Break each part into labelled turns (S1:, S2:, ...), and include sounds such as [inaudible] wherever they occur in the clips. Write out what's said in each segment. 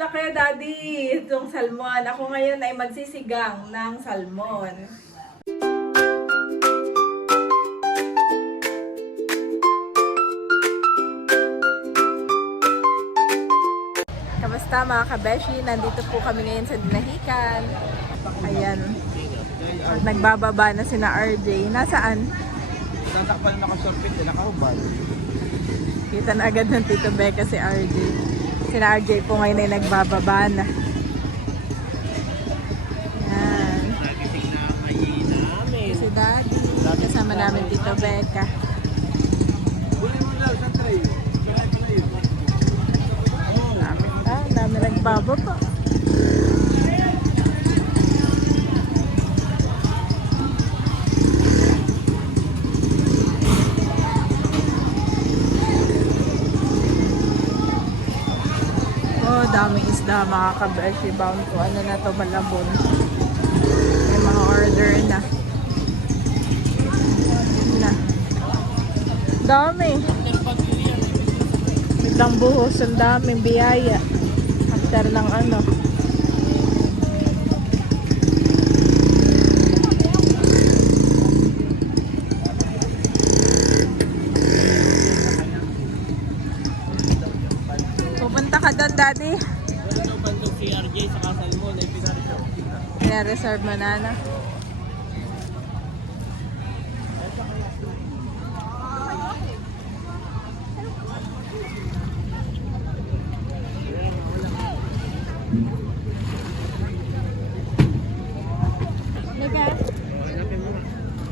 S1: laki, Daddy. Itong salmon. Ako ngayon ay magsisigang ng salmon. Kamusta mga kabeshi? Nandito po kami ngayon sa Dinahican. Ayan. At nagbababa na sina RJ. Nasaan?
S2: Tatakpan na nakasorpit eh, nakahubad.
S1: Kita na agad ng Tito Becca si RJ. Sina RJ po ngayon ay nagbababa na. Yan. Si Daddy. Kasama namin Tito Becca.
S2: Kunin mo lang,
S1: isda mga kabeshi bound to. Ano na to, malabon. May mga order na. Na. Dami. Biglang buhos, ang daming biyaya. After ng ano. Kaya reserve mo na, no?
S2: Hanapin mo nga.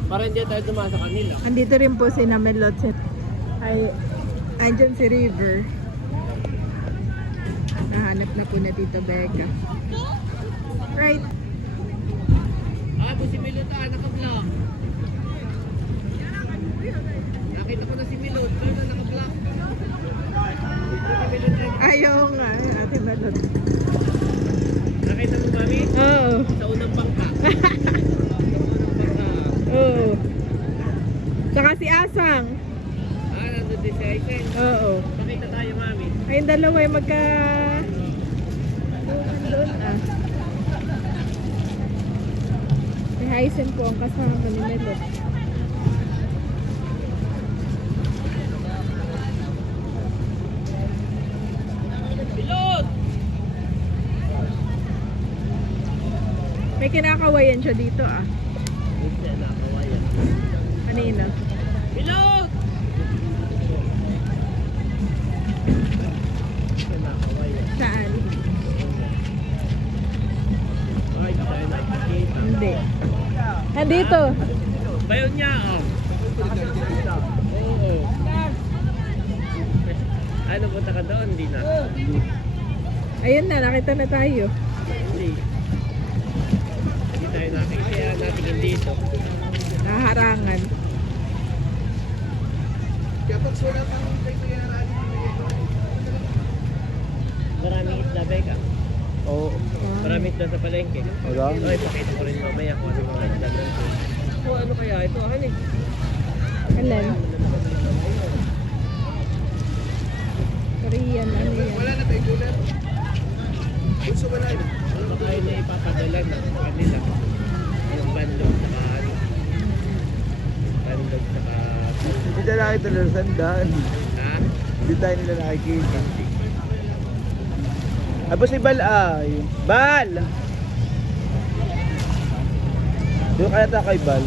S2: Para hindi tayo dumaan sa kanila.
S1: Andito rin po si Namelot. Ay, andyan si River. Nahanap na po na Tito Becca. Right.
S2: Ah, po si Milot ah, naka-block. Nakita ko na si Milot, pero na eh.
S1: Ayaw nga, ate Melot.
S2: Nakita mo mami?
S1: Oo.
S2: Sa unang bangka. [laughs]
S1: Oo. Saka si Asang.
S2: Ah, nandun din si Aisen.
S1: Oo.
S2: Pakita tayo mami.
S1: Ay, yung dalawa ay magka... Doon ah. Hysen po ang kasama ni Melot. May kinakawayan siya dito ah.
S2: Hindi na, kawayan.
S1: Kanina.
S2: Milot! Hindi na, kawayan.
S1: Saan?
S2: Ay, tayo nakikita.
S1: Hindi. Nandito.
S2: Bayon niya, oh. Oo. Ano, punta ka doon? Hindi na.
S1: Ayun na, nakita na tayo.
S2: Hindi. Hindi tayo nakikita. Kaya natin dito.
S1: Naharangan.
S2: Maraming isda, Becca. Oo. Isda sa palengke.
S3: Wala.
S2: Ay, pakita ko rin mamaya kung ano mga isda doon. O, ano kaya? Ito, ano eh.
S1: Alam. Korean, ano yan?
S2: na tayo gulat. Gusto ba na yun? Ano kayo na ipapadala na sa kanila? Yung bandog saka ano? Bandog saka...
S3: Hindi tayo nakita ng sandaan.
S2: Ha?
S3: Hindi tayo nila nakikita. Aba si Bal ay. Bal! Doon kaya tayo kay Bal.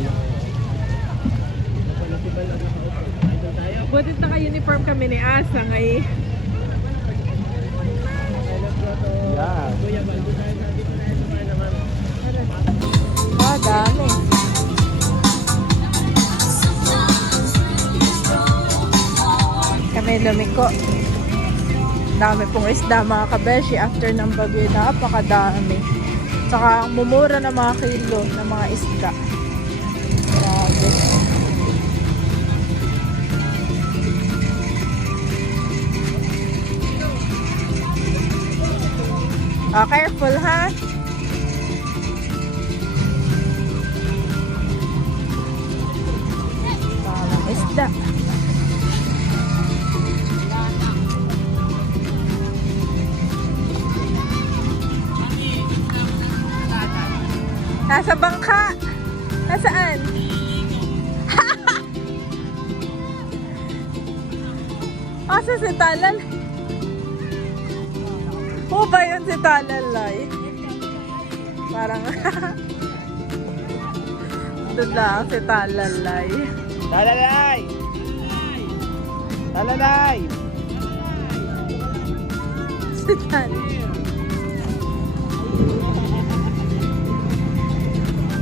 S2: Wala si Bal ang tayo.
S1: Butit naka-uniform kami ni Asa ngay.
S3: Yeah.
S2: Na.
S1: Ah, dami. Kami lumiko. Dami pong isda mga kabeshi after ng bagyo. Napakadami. Saka ang mumura na mga kilo ng mga isda. Grabe. Ah, careful ha. Nasa bangka. Nasaan? [laughs] Asa si Talal? Oo ba yun si Talalay? Parang... [laughs] Doon lang si Talalay.
S3: Talalay! Talalay!
S1: Si Talalay.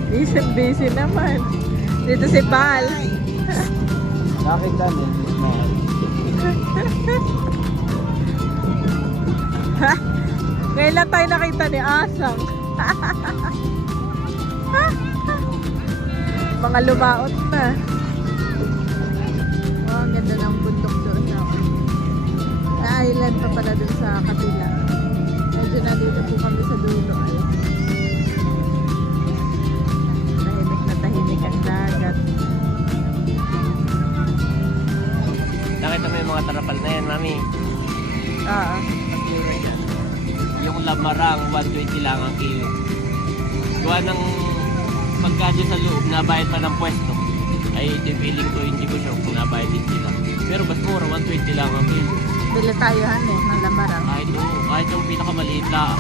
S1: Busy, busy naman. Dito si Bal.
S3: Bakit kami? [laughs]
S1: Ngayon lang tayo nakita ni Asang. [laughs] Mga lumaot na. Oh, ang ganda ng bundok doon na. Na-island pa pala doon sa kabila. Medyo nandito po kami sa dulo.
S2: Yung lamarang, 120 lang ang kilo. Gawa ng pagkadyo sa loob, nabayad pa ng pwesto. Ay, ito yung feeling ko, hindi ko sure kung nabayad din sila. Pero mas mura, 120 lang ang kilo.
S1: bili tayo han eh, ng lamarang.
S2: Kahit oo, kahit yung pinakamaliit lang.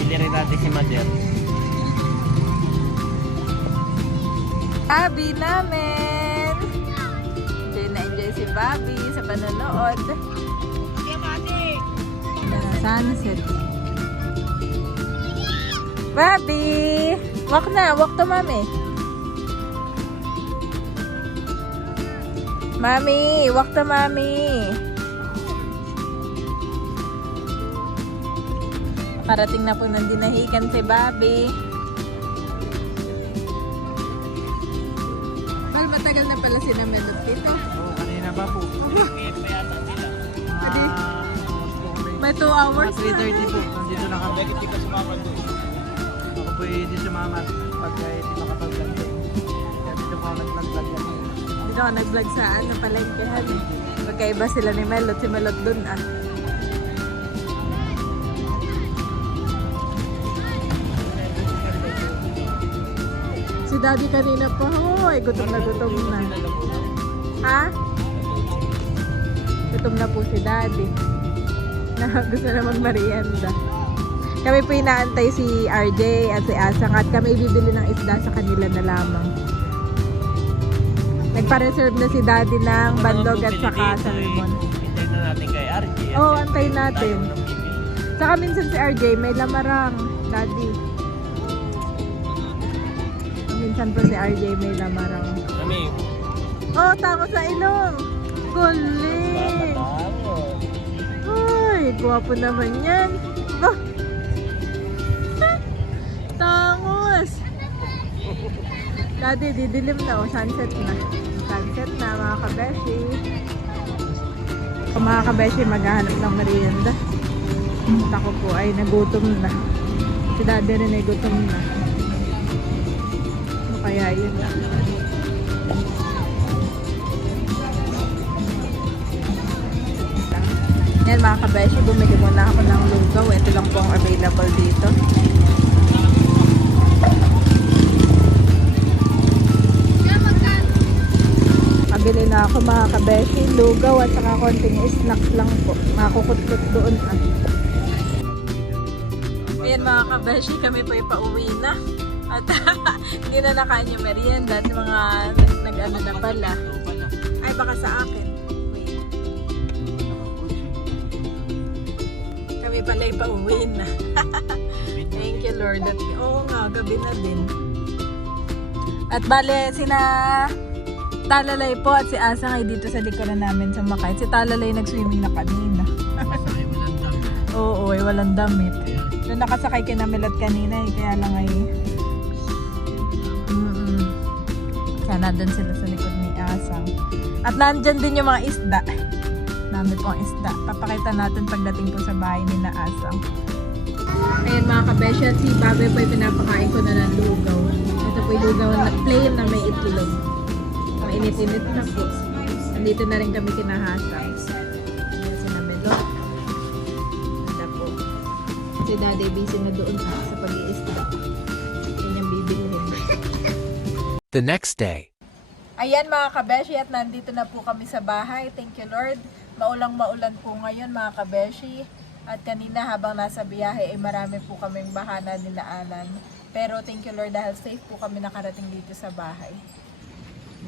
S2: Bili rin natin si Mader.
S1: Abi namin! Enjoy na enjoy si Bobby sa panonood. Sunset. Bobby! Walk na, walk to mami. Mami, walk to mami. Parating na po ng dinahikan si Bobby. Mal, matagal na pala si Namelot dito.
S3: Oo, kanina pa po.
S1: May 2 hours na.
S3: 3.30 po. Nandito na kami. Hindi ka sumama doon. Ako po hindi sumama pagka hindi makapag-vlog doon. Kaya dito po ako nag-vlog yan.
S1: Dito ako nag-vlog sa ano, palengkehan. eh. Magkaiba sila ni Melot. Si Melot dun ah. Si Daddy kanina pa, hoy, gutom na gutom na. Ha? Gutom na po si Daddy. Na [laughs] gusto na magmarienda. Kami po inaantay si RJ at si Asang at kami bibili ng isda sa kanila na lamang. Nagpa-reserve na si Daddy ng bandog at saka salmon.
S2: Hintayin na natin kay RJ.
S1: Oo, oh, antayin natin. Saka minsan si RJ may lamarang, Daddy. Minsan po si RJ may lamarang.
S2: Mami,
S1: Oh, tango sa ilong! Galing! Ay, guwapo naman yan. Bah! Tangos! Daddy, didilim na oh. Sunset na. Sunset na mga kabeshi. Mga kabeshi, maghahanap ng merienda. Ako po ay nagutom na. Si daddy rin ay gutom na. Ano kaya yun? Yan mga kabeshi, bumili muna ako ng lugaw. Ito lang po ang available dito. Mabili na ako mga kabeshi, lugaw at saka konting snacks lang po. Makukutkot doon ah. Ayan mga kabeshi, kami po ipauwi na. At [laughs] hindi na nakain yung merienda at mga nag-ano na pala. Ay baka sa akin. Kami pala ipauwi na. Thank you Lord. At, oo nga, gabi na din. At bale, sina Talalay po at si Asang ay dito sa likuran namin sa Makay. Si Talalay nag-swimming na kanina. Oo, ay walang damit. Doon nakasakay kay Namelot kanina eh, kaya lang ay... Mm-mm. Kaya nandun sila sa likod ni Asang. At nandyan din yung mga isda. Pong isda. Papakita natin pagdating po sa bahay ni na Asang. Ayan mga kabesya, si Babe po ay pinapakain ko na ng lugaw. Ito po yung lugaw na plain na may itlog. Mainit-init na po. Nandito na rin kami kinahasang. Ayan si Namelo. Ganda po. Si daddy busy na doon sa pag-iisda. Yan yung bibilihin.
S4: The next day.
S1: Ayan mga kabeshi at nandito na po kami sa bahay. Thank you Lord. Maulang maulan po ngayon mga kabeshi. At kanina habang nasa biyahe ay marami po kaming bahana dinaanan. Pero thank you Lord dahil safe po kami nakarating dito sa bahay.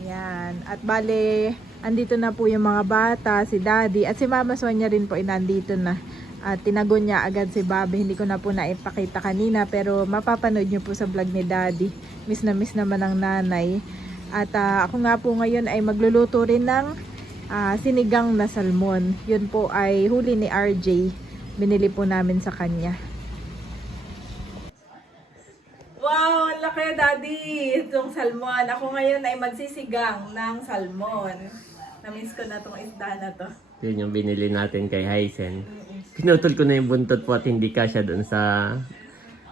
S1: Yan. At bale, andito na po yung mga bata, si Daddy, at si Mama Sonia rin po ay nandito na. At tinagon niya agad si Bobby. Hindi ko na po naipakita kanina pero mapapanood niyo po sa vlog ni Daddy. Miss na miss naman ang nanay. At ah, ako nga po ngayon ay magluluto rin ng ah, sinigang na salmon. Yun po ay huli ni RJ. Binili po namin sa kanya. Wow, ang laki daddy! Itong salmon. Ako ngayon ay magsisigang ng salmon. Namiss ko na tong isda na to.
S2: Yun yung binili natin kay Hysen. Pinutol ko na yung buntot po at hindi kasya doon sa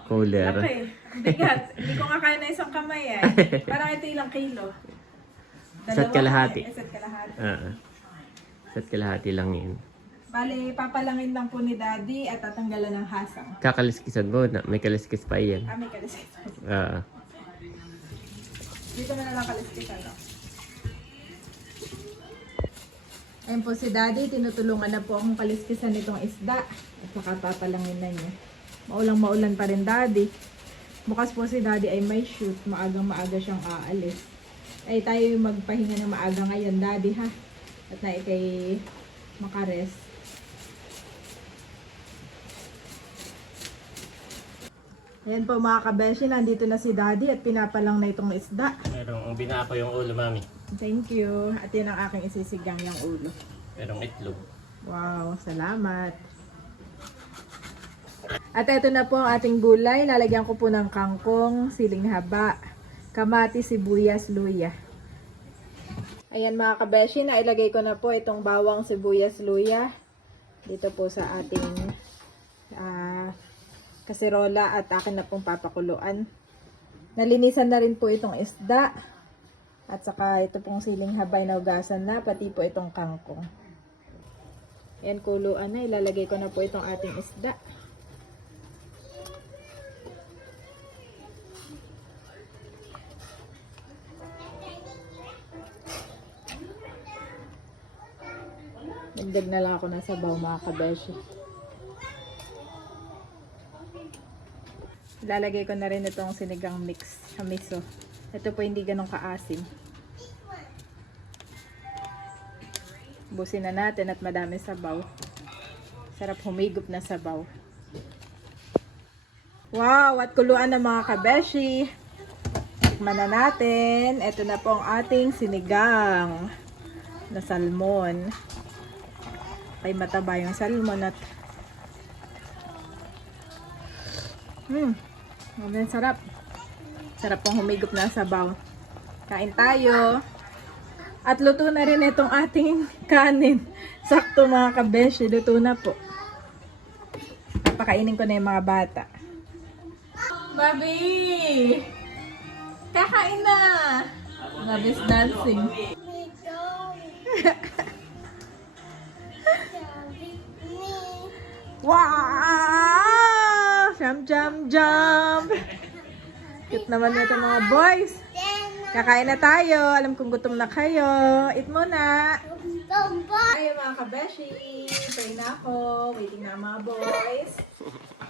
S2: cooler.
S1: Ang bigat. Hindi ko nga kaya na isang kamay eh. [laughs] Parang ito ilang kilo.
S2: Isa't kalahati.
S1: eh. Isa't kalahati.
S2: Ah. Isa't kalahati lang yun.
S1: Bale, papalangin lang po ni daddy at tatanggalan ng hasang.
S2: Kakaliskisan mo na. May kaliskis pa yan.
S1: Kami kaliskis.
S2: Ah.
S1: Dito na lang kaliskis ano. Ayun po si daddy, tinutulungan na po akong kaliskisan nitong isda. At saka papalangin na niya. Maulang maulan pa rin daddy. Bukas po si daddy ay may shoot. Maagang maaga siyang aalis. Ay tayo yung magpahinga ng maaga ngayon daddy ha. At na ikay makares. Ayan po mga kabeshi, nandito na si daddy at pinapalang na itong isda.
S2: Merong binako yung ulo, mami.
S1: Thank you. At yan ang aking isisigang yung ulo.
S2: Merong itlog.
S1: Wow, salamat. At ito na po ang ating gulay. Lalagyan ko po ng kangkong, siling haba, kamati, sibuyas, luya. Ayan mga kabeshi, nailagay ko na po itong bawang, sibuyas, luya. Dito po sa ating ah, kaserola at akin na pong papakuluan. Nalinisan na rin po itong isda. At saka ito pong siling habay na ugasan na, pati po itong kangkong. Ayan, kuluan na. Ilalagay ko na po itong ating isda. Nagdag na lang ako ng sabaw mga kabeshi. Ilalagay ko na rin itong sinigang mix sa miso. Ito po hindi ganun kaasim. Busin na natin at madami sabaw. Sarap humigop na sabaw. Wow! At kuluan ng mga kabeshi. Tikman na natin. Ito na po ang ating sinigang na salmon. Kay mataba yung salmon at Hmm. Ang sarap. Sarap pong humigop na sabaw. Kain tayo. At luto na rin itong ating [laughs] kanin. Sakto mga kabeshi, luto na po. Papakainin ko na yung mga bata. Babi! Kakain na! Babi's dancing. [laughs] Wow! Jump, jump, jump! Cute naman nito mga boys. Kakain na tayo. Alam kong gutom na kayo. Eat muna. Ay, mga kabeshi. Pray na ako. Waiting na mga boys.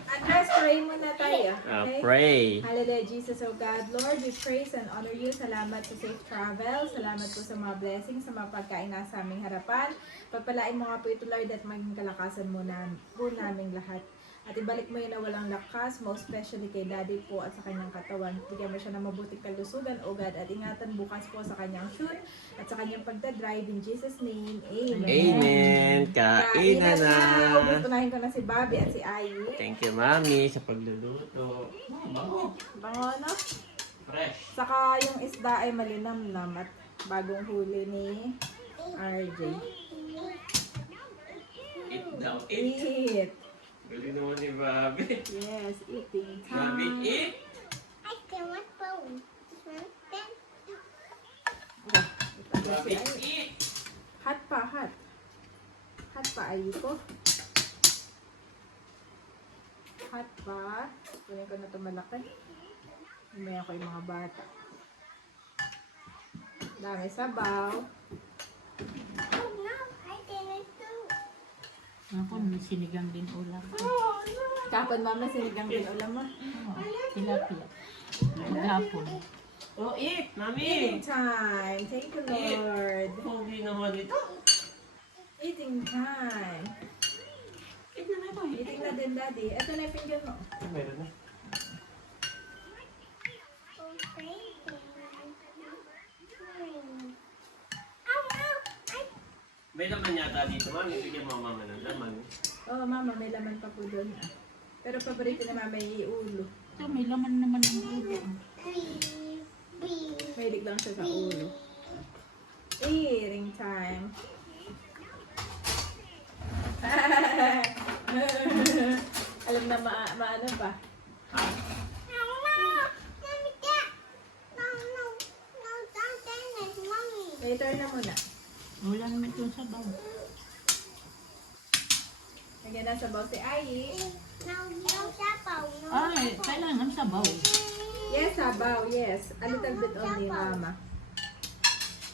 S1: Andres, pray muna tayo.
S2: Ah,
S1: Okay?
S2: pray.
S1: Hallelujah, Jesus, O God. Lord, we praise and honor you. Salamat sa safe travel. Salamat po sa mga blessings, sa mga pagkain na sa aming harapan. Pagpalain mo nga po ito, Lord, at maging kalakasan mo na, po naming lahat. At ibalik mo yun na walang lakas, most especially kay Daddy po at sa kanyang katawan. Bigyan mo siya ng mabuting kalusugan, O God, at ingatan bukas po sa kanyang shoot at sa kanyang pagdadrive. In Jesus' name, Amen.
S2: Amen. Kainan na.
S1: Ubutunahin ko na si Bobby at si Ayi.
S2: Thank you, mami, sa pagluluto. Bango.
S1: Bango, no?
S2: Fresh.
S1: Saka yung isda ay malinamnam at bagong huli ni RJ.
S2: Eat daw.
S1: Eat!
S2: Galing naman ni Bobby.
S1: Yes, eating
S2: Bobby,
S1: time.
S2: eat.
S1: Aba, ito agad si
S2: Bobby,
S1: Ay.
S2: eat.
S1: Hot pa, hot. Hot pa, ayi ko. Hot pa. Kunin ko na ito malaki. Mamaya ko yung mga bata. Dami sabaw.
S5: Ako, may sinigang din ulam.
S1: Kapon mama, sinigang din ulam mo.
S5: Tilapia. Maghapon.
S2: Oh, eat! Mami!
S1: Eating time. Thank you, Lord.
S2: Pogi naman ito.
S1: Eating time.
S2: Eat na na ito.
S1: Eating na din, Daddy. Ito na yung pinggan mo.
S2: Meron na. May laman yata dito, mami. Bigyan mo mama ng laman.
S1: Oo, oh, mama, may laman pa po doon. Pero paborito na mama yung ulo.
S5: Ito, may laman naman ng ulo.
S1: Mahilig lang siya sa ulo. Eating time. [laughs] Alam na ma maano ba? Later na muna.
S5: Wala naman itong sabaw.
S1: Lagyan na sabaw si Ai.
S5: Ay, kailangan sabaw.
S1: Yes, sabaw. Yes. A little bit only, mama.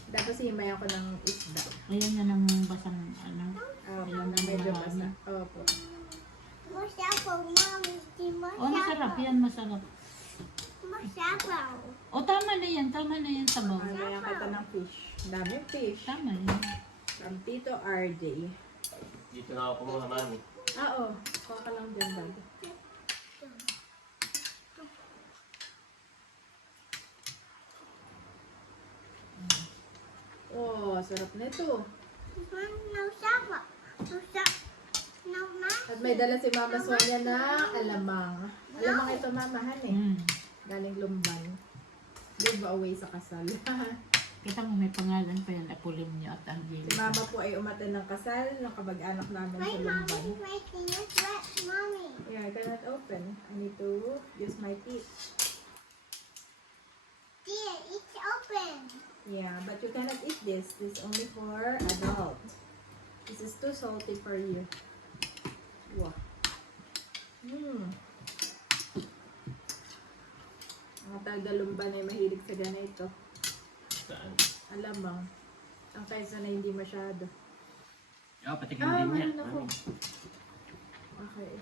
S1: Tapos himay ako ng isda.
S5: Ayan na ng basang, ano.
S1: Opo, na medyo basa. Opo.
S5: Oh, masarap yan, masarap. O, tama na yan, tama na yan sabaw.
S1: Ano yung kata ng fish? Daming fish.
S5: Tama yan.
S1: From Tito RJ.
S2: Dito na ako kumuha, mami.
S1: Ah, oo. Kuha ka lang dyan, dad. Oh, sarap na ito. At may dala si Mama Sonia na alamang. Alamang ito, Mama, han eh.
S5: Mm.
S1: Galing Lumban. Give away sa kasal. [laughs]
S5: Kita mo may pangalan pa yan, Apulim niyo at
S1: si
S5: Angelica.
S1: Mama po ay umaten ng kasal ng kabag-anak namin sa Lumban. Yeah, I cannot open. I need to use my teeth. Yeah, but you cannot eat this. This is only for adult. This is too salty for you. Wow. Hmm. Mga taga-lumban ay mahilig sa ganito.
S2: Saan?
S1: Alamang. Ang kaysa na hindi masyado.
S2: Oh, patikin
S1: Ah,
S2: din niya.
S1: meron ako. Okay.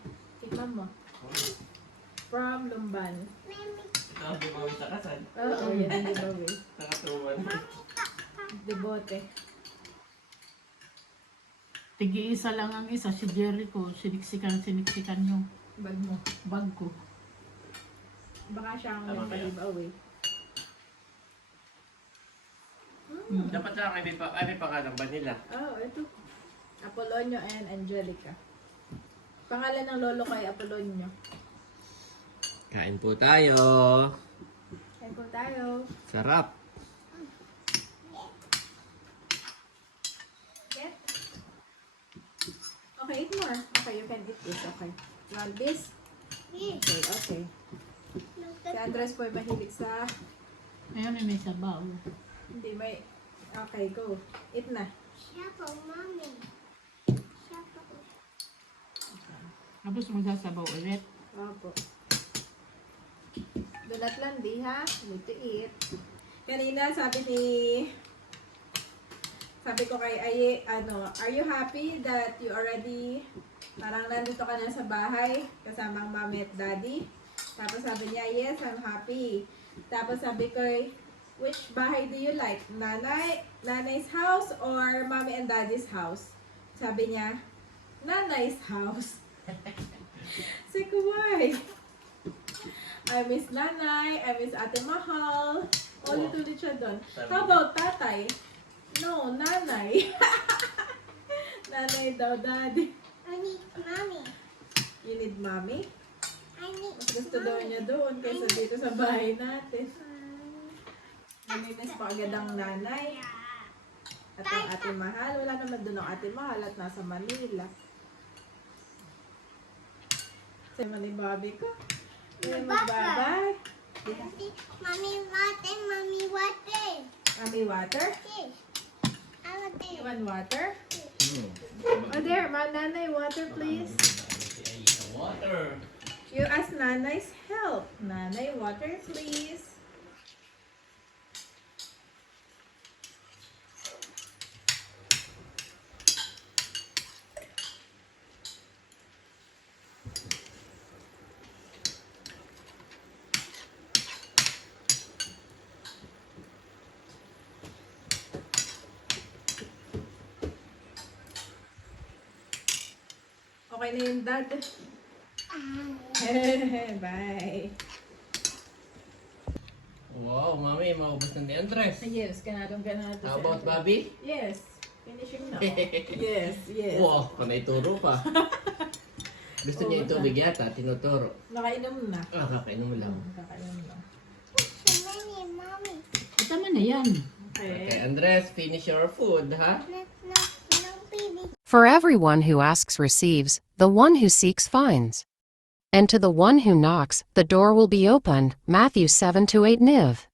S1: Tikman mo. From Lumban.
S2: Ito, bumawi sa kasal.
S1: Oo, yan ang giveaway.
S2: Nakatuwan.
S1: Debote.
S5: Tigi-isa lang ang isa, si Jericho. Siniksikan, siniksikan yung
S1: Bag mo.
S5: bag ko.
S1: Baka siya ang
S2: Tama
S1: giveaway.
S2: Dapat lang ay may, pa, ay may pangalan ba nila?
S1: Oh, ito. Apolonio and Angelica. Pangalan ng lolo ko ay Apolonio.
S2: Kain po tayo.
S1: Kain po tayo.
S2: Sarap.
S1: Get. Okay, eat more. Okay, you can eat this. Okay. You want this? Okay, okay. Si Andres po ay mahilig sa...
S5: Ngayon ay may sabaw.
S1: Hindi, may... Okay, go. Eat na.
S5: Tapos magsasabaw ulit.
S1: Opo. Donut lang di ha? Need to eat. Kanina sabi ni sabi ko kay Aye, ano, are you happy that you already parang nandito ka na sa bahay kasama ang mommy at daddy? Tapos sabi niya, yes, I'm happy. Tapos sabi ko, which bahay do you like? Nanay, nanay's house or mommy and daddy's house? Sabi niya, nanay's house. [laughs] Sabi ko, why? I miss nanay, I miss ate mahal. Ulit-ulit siya doon. How about tatay? No, nanay. [laughs] nanay daw, daddy. You need mommy? Mas gusto daw niya doon kaysa dito sa bahay natin. Naminis pa agad ang nanay. At ang ate mahal. Wala naman doon ang ate mahal at nasa Manila. Sa ni Bobby ko. Ay, magbabay.
S6: Mommy water, mommy water.
S1: Mommy, water?
S6: Yes.
S1: You want water? Oh, there. Ma nanay, water please.
S2: Water.
S1: You ask Nanay's help. Nanay, water please. Na yung dad. [laughs] Bye.
S2: Wow, mami, maubos na ni Andres.
S1: Yes, ganadong ganado.
S2: How about Bobby?
S1: Yes. Finishing now. [laughs] yes, yes.
S2: Wow, panay turo pa. [laughs] Gusto niya itubig yata, tinuturo.
S1: Nakainom na.
S2: Ah, kakainom lang.
S1: Nakainom na.
S6: Mommy, mommy.
S5: Tama na yan.
S2: Okay,
S1: Okay.
S2: Andres, finish your food, ha?
S7: For everyone who asks receives, the one who seeks finds. And to the one who knocks, the door will be opened. Matthew 7 to 8 Niv.